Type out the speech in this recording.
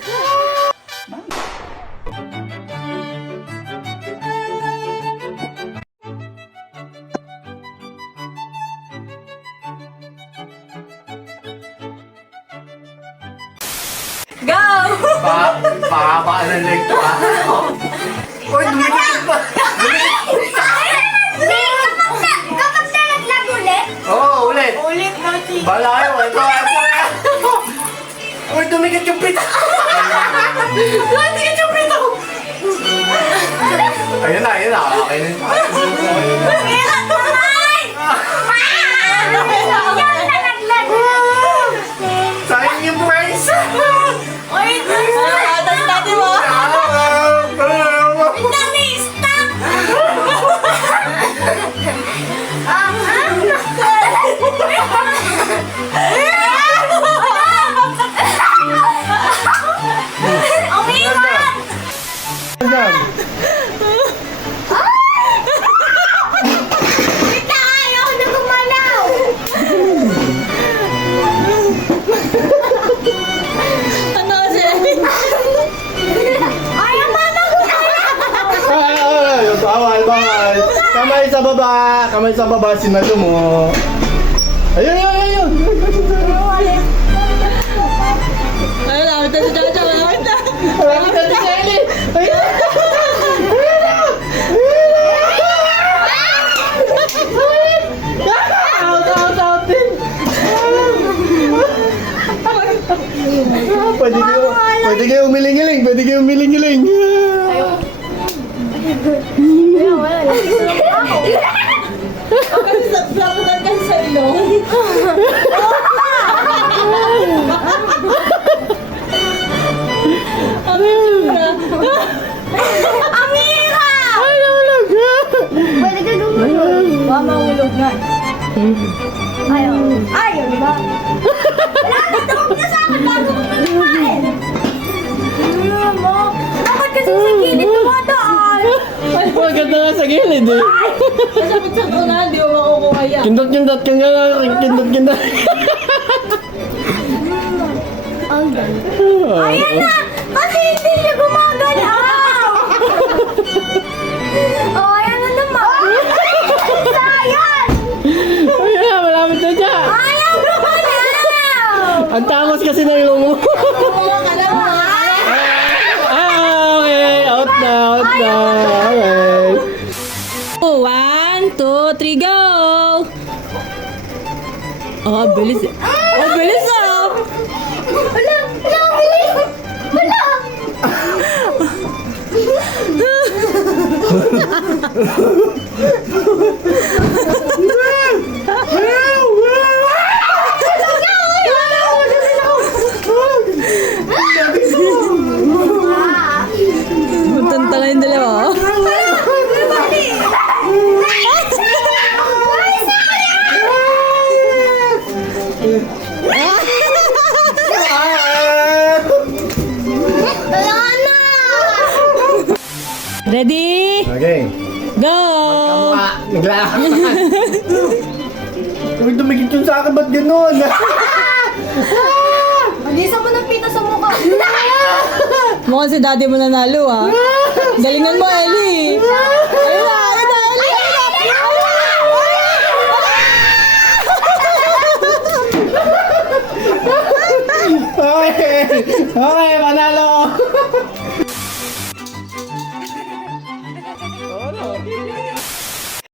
Go! Pakabaan ng leg to ha. Uy, dumikit pa. Kapag nalaglag ulit? Oo, ulit. Ulit na, Chi. Bala kayo, ito. Uy, dumikit yung pita. Dumikit yung pita ko. Ayun na. Okay na. Hirap naman! Yan, nalaglag. Sayang yung price. Uy, atas natin mo. Dami, stop! Umiwan! Bita, ayaw na gumalaw! Ano kasi? Ayaw ba na gumalaw? Bawal. Kamay sa baba, sinalo mo. Ayun. Ay, lapit na si Jojo. Lapit na. Marami ka si Shelly. Pwede kayo umiling-iling. Kasi lapitan kasi sa ilong. Ang tsura. Ang hirap! Pwede ka gumalaw. Baka mahulog nga. Ayaw, di ba? Wala na, tawag ka sa akin bago mo kumain. Bakit kasi sa gilid tumadaan? Maganda nga sa gilid eh. Masapit sa unahan, di mo makukuha yan. Kindot ka nga. Ayan na! Kasi hindi siya gumagalaw! Ayan na naman! Sayang! Ayan, malapit na siya. Ayaw gumalaw! Ang tangos kasi ng ilong mo. Kumuha ka na mo. Okay. Out na. Okay. 1, 2, 3, go! Oh, bilis. Bilis ah! Wala! Bilis! Wala! Tantala yung dalawa. Ready? Okay. Go! Naglakan. Uy, dumikit yun sa akin. Ba't ganun? Mag-isa mo ng pita sa mukha. Mukhang si daddy mo nanalo ah. Galingan mo, Ellie. Ayun na, Ellie. Okay, panalo.